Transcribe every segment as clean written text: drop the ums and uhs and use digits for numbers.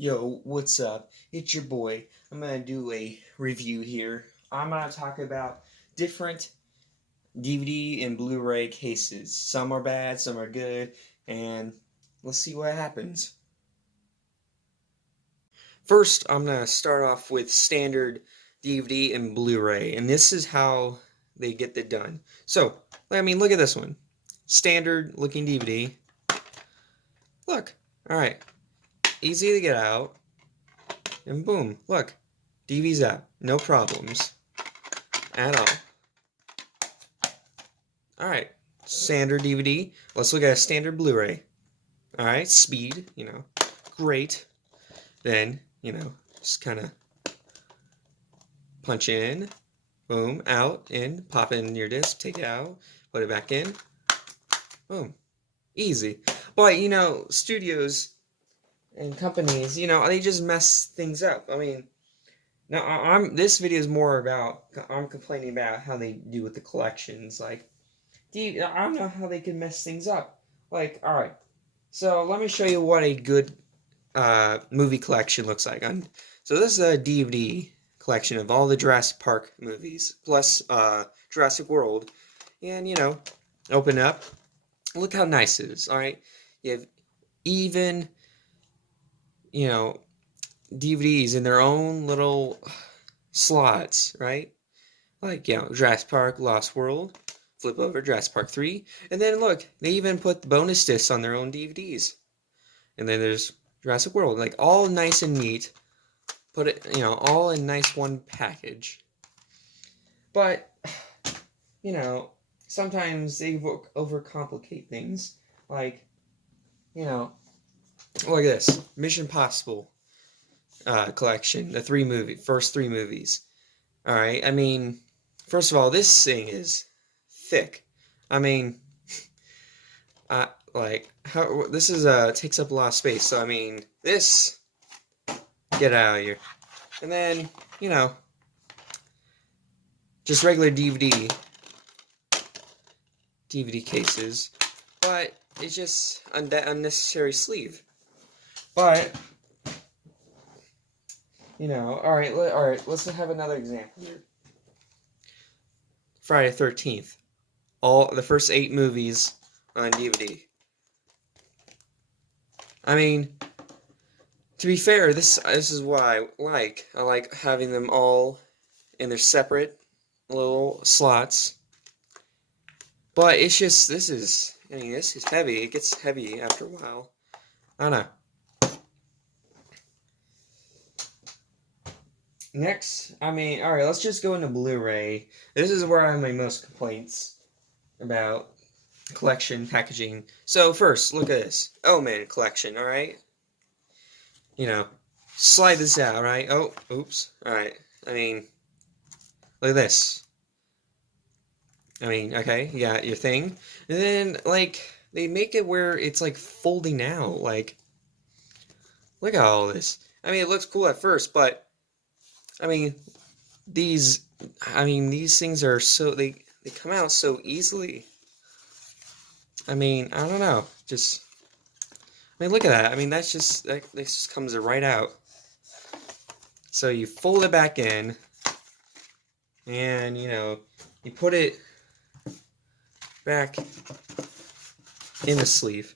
Yo, what's up? It's your boy. I'm gonna do a review here. I'm gonna talk about different DVD and Blu Ray cases. Some are bad, some are good, and let's see what happens. First, I'm gonna start off with standard DVD and Blu Ray, and this is how they get it done. So, look at this one. Standard looking DVD. Look, alright, easy to get out. And boom, look, DV's out. No problems at all. Alright, standard DVD. Let's look at a standard Blu-ray. Alright, speed, great. Then, just kind of punch in, boom, out, in, pop in your disc, take it out, put it back in, boom. Easy. But, studios and companies, they just mess things up. Now this video is more about, I'm complaining about how they do with the collections. I don't know how they can mess things up. Alright, so let me show you what a good movie collection looks like. So this is a DVD collection of all the Jurassic Park movies, plus Jurassic World. And, open up. Look how nice it is, alright? You have even, DVDs in their own little slots, right? Jurassic Park, Lost World, flip over, Jurassic Park 3, and then look, they even put the bonus discs on their own DVDs. And then there's Jurassic World, all nice and neat, put it, all in nice one package. But, sometimes they overcomplicate things, look at this, Mission Impossible collection, the first three movies. Alright, first of all, this thing is thick. This takes up a lot of space, so this, get out of here. And then, just regular DVD cases, but it's just that unnecessary sleeve. But, alright, let's have another example here. Friday the 13th. The first 8 movies on DVD. To be fair, this is what I like. I like having them all in their separate little slots. But it's just, this is heavy. It gets heavy after a while. I don't know. Next, alright, let's just go into Blu-ray. This is where I have my most complaints about collection packaging. So first, look at this. Oh man, collection, alright? Slide this out, right? Oh, oops. Alright. Look at this. Okay, you got your thing. And then, they make it where it's, folding out. Look at all this. It looks cool at first, but, these things are so, they come out so easily. I don't know. Just, look at that. This just comes right out. So you fold it back in, and, you put it back in the sleeve.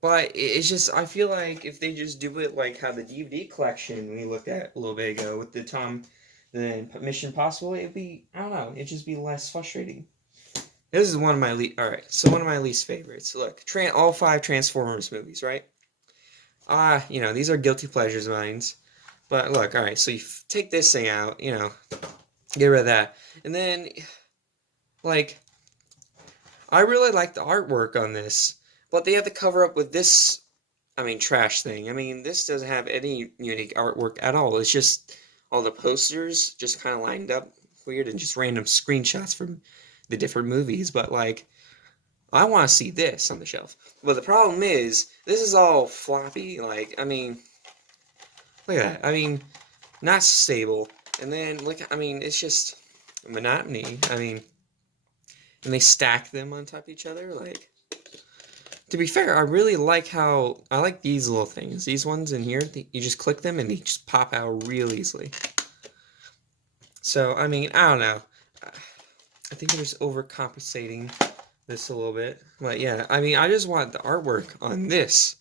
But it's just, I feel like if they just do it like how the DVD collection we looked at a little bit ago with the Mission Impossible, it'd be, I don't know, it'd just be less frustrating. This is one of my one of my least favorites. Look, all 5 Transformers movies, right? These are guilty pleasures of mine. But look, alright, so you take this thing out, get rid of that. And then, I really like the artwork on this, but they have to cover up with this, trash thing. This doesn't have any unique artwork at all. It's just all the posters just kind of lined up weird and just random screenshots from the different movies. But, I want to see this on the shelf. But the problem is, this is all floppy. Look at that. Not stable. And then, it's just monotony. And they stack them on top of each other. to be fair, I really like how I like these little things. These ones in here, you just click them and they just pop out real easily. So I mean, I don't know. I think I'm just overcompensating this a little bit. But yeah, I mean, I just want the artwork on this.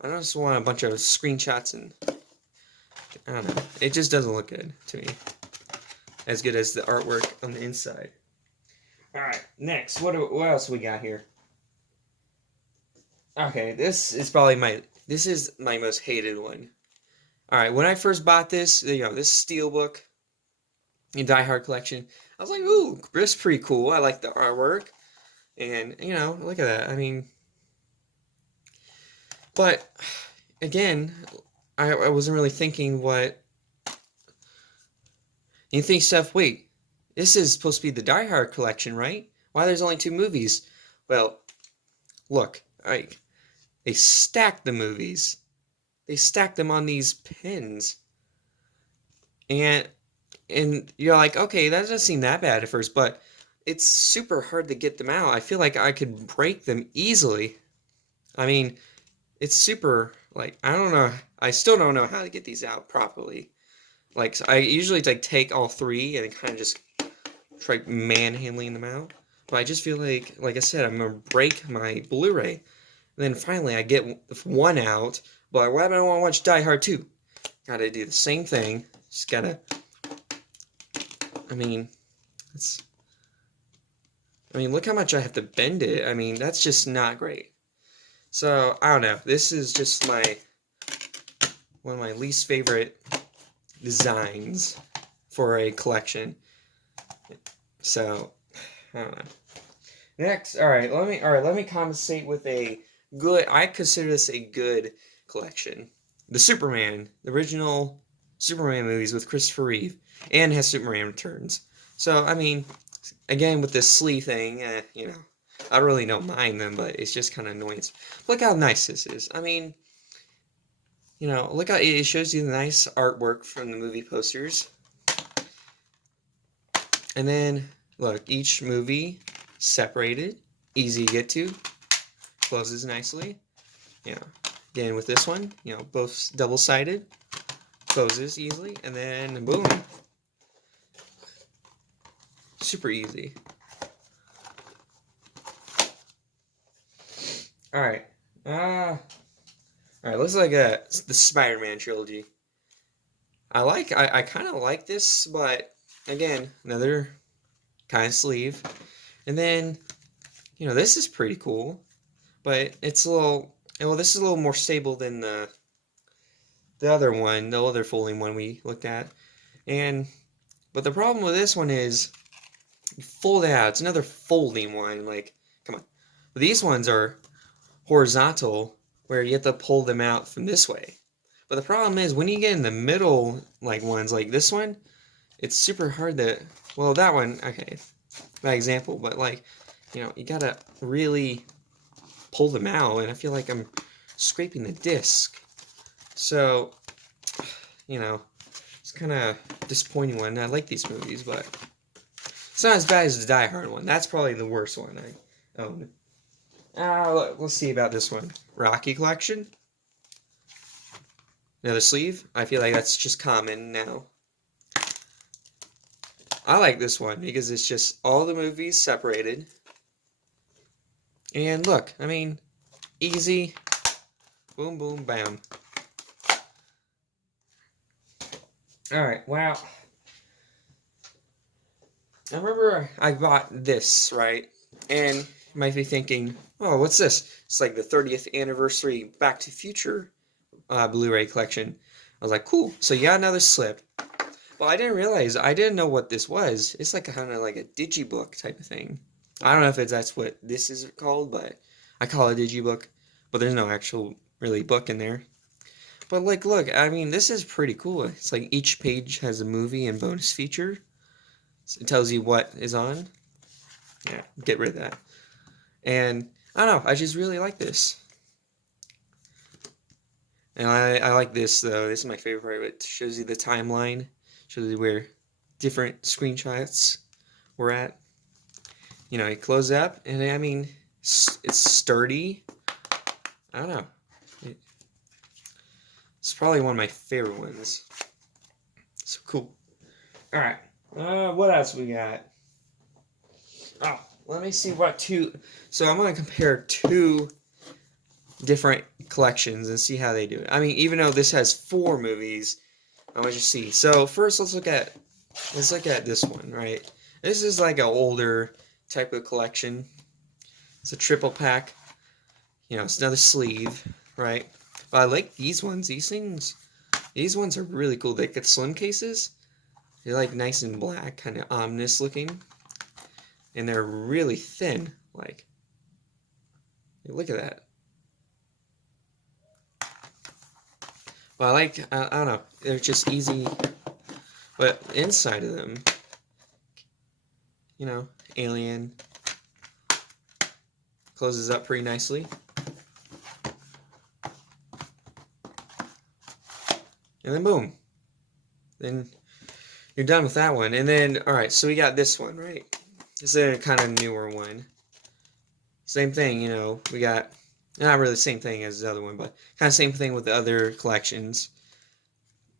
I don't just want a bunch of screenshots and I don't know. It just doesn't look good to me. As good as the artwork on the inside. Alright, next. What else we got here? Okay, this is my most hated one. Alright, when I first bought this, this Steelbook in Die Hard Collection, I was like, ooh, this is pretty cool. I like the artwork. And, look at that. I mean, but, again, I wasn't really thinking what... You think, Steph, wait, this is supposed to be the Die Hard Collection, right? Why there's only 2 movies? Well, look, they stacked the movies. They stacked them on these pins. And you're like, okay, that doesn't seem that bad at first, but it's super hard to get them out. I feel like I could break them easily. I mean, it's super, I don't know. I still don't know how to get these out properly. So I usually take all 3 and kind of just try manhandling them out. But I just feel like I said, I'm going to break my Blu Ray. And then finally I get 1 out. But why do I want to watch Die Hard 2? Gotta do the same thing. Just gotta... I mean, look how much I have to bend it. I mean, that's just not great. So, I don't know. This is just one of my least favorite designs for a collection. So, I don't know. Next, let me compensate with a good, I consider this a good collection. The original Superman movies with Christopher Reeve, and has Superman Returns. So, I mean, again, with this sleeve thing, I really don't mind them, but it's just kind of annoying. Look how nice this is. I mean, look how it shows you the nice artwork from the movie posters. And then, look, each movie separated, easy to get to, closes nicely. Again, with this one, both double-sided, closes easily, and then boom. Super easy. Alright. Alright, looks like the SpiderMan Trilogy. I kind of like this, but again, another kind of sleeve. And then, this is pretty cool, but it's a little, this is a little more stable than the other one, the other folding one we looked at. But the problem with this one is, you fold it out, it's another folding one, come on. But these ones are horizontal, where you have to pull them out from this way. But the problem is, when you get in the middle, ones like this one, it's super hard to, well, that one, okay, bad example, but you gotta really pull them out, and I feel like I'm scraping the disc. So, it's kind of disappointing one. I like these movies, but it's not as bad as the Die Hard one. That's probably the worst one I own. Let's see about this one. Rocky Collection. Another sleeve. I feel like that's just common now. I like this one because it's just all the movies separated. And look, I mean, easy. Boom, boom, bam. Alright, wow. I remember I bought this, right? And you might be thinking, oh, what's this? It's like the 30th anniversary Back to the Future Blu Ray collection. I was like, cool. So you got another slip. Well, I didn't know what this was. It's kind of like a digibook type of thing. I don't know if that's what this is called, but I call it a digibook. But there's no actual really book in there. But look, I mean, this is pretty cool. It's like each page has a movie and bonus feature. So it tells you what is on. Yeah, get rid of that. And I don't know, I just really like this. And I like this though. This is my favorite part. It shows you the timeline. Shows you where different screenshots were at. You close it up, and I mean, it's sturdy. I don't know. It's probably one of my favorite ones. So cool. All right. What else we got? Oh, let me see what two. So I'm gonna compare two different collections and see how they do it. I mean, even though this has 4 movies, I want you to see. So first, let's look at this one. Right. This is like an older type of collection. It's a triple pack. You know, it's another sleeve, right? But I like these ones. These ones are really cool. They get slim cases. They're like nice and black, kind of ominous looking, and they're really thin. Like, look at that. Well, I don't know. They're just easy. But inside of them, you know, Alien closes up pretty nicely. And then boom. Then you're done with that one. And then, alright, so we got this one, right? This is a kind of newer one. Same thing, you know, we got, not really the same thing as the other one, but kind of same thing with the other collections.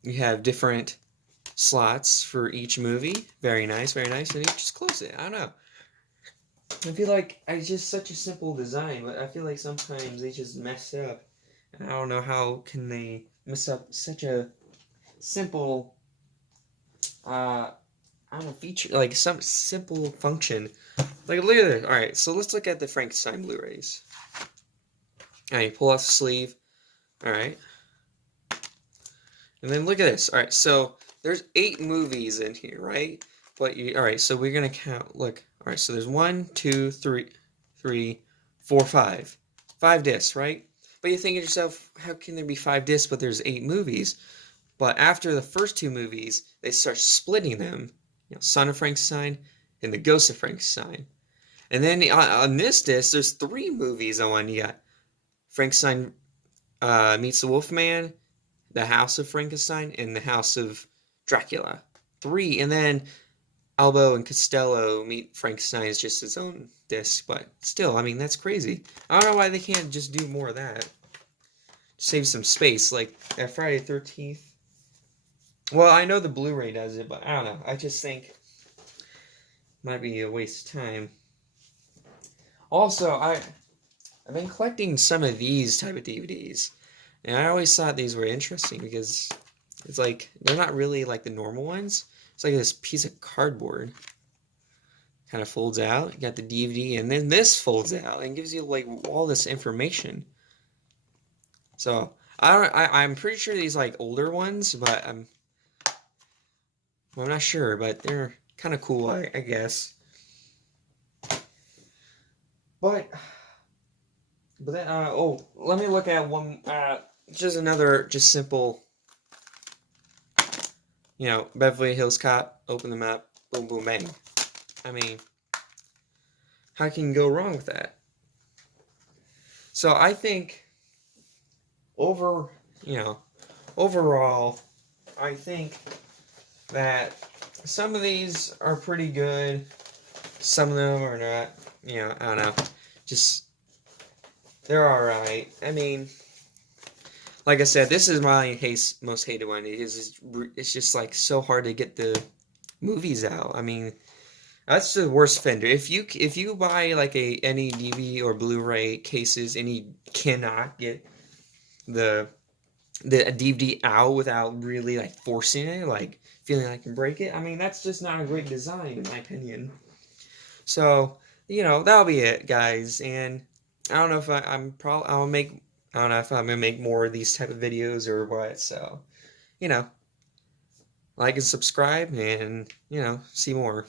You have different slots for each movie. Very nice, very nice. And you just close it. I don't know. I feel like it's just such a simple design, but I feel like sometimes they just mess up. And I don't know how can they mess up such a simple, I don't know, feature, like some simple function. Like, look at this. Alright, so let's look at the Frankenstein Blu-rays. Alright, pull off the sleeve. Alright. And then look at this. Alright, so there's 8 movies in here, right? But alright, so we're gonna count. Look. Alright, so there's 1, 2, 3, 4, 5. 5 discs, right? But you think to yourself, how can there be 5 discs but there's 8 movies? But after the first 2 movies, they start splitting them. You know, Son of Frankenstein and The Ghost of Frankenstein. And then on this disc, there's 3 movies on one. You got Frankenstein Meets the Wolfman, The House of Frankenstein, and The House of Dracula. 3, and then Albo and Costello Meet Frankenstein is just its own disc, but still, I mean, that's crazy. I don't know why they can't just do more of that. Save some space, like at Friday the 13th. Well, I know the Blu-ray does it, but I don't know. I just think it might be a waste of time. Also, I've been collecting some of these type of DVDs, and I always thought these were interesting because it's like they're not really like the normal ones. It's like this piece of cardboard. Kind of folds out. You got the DVD, and then this folds out and gives you like all this information. So I'm pretty sure these like older ones, but I'm not sure. But they're kind of cool, I guess. But then let me look at one. Just another simple. You know, Beverly Hills Cop, open the map, boom, boom, bang. I mean, how can you go wrong with that? So I think, overall, I think that some of these are pretty good. Some of them are not, you know, I don't know. Just, they're alright. I mean, like I said, this is my most hated one. It's just like so hard to get the movies out. I mean, that's the worst fender. If you buy like any DVD or Blu-ray cases and you cannot get the DVD out without really like forcing it, like feeling like I can break it, I mean, that's just not a great design in my opinion. So, you know, that'll be it, guys. And I don't know if I don't know if I'm gonna make more of these type of videos or what. So, you know, like and subscribe, and you know, see more.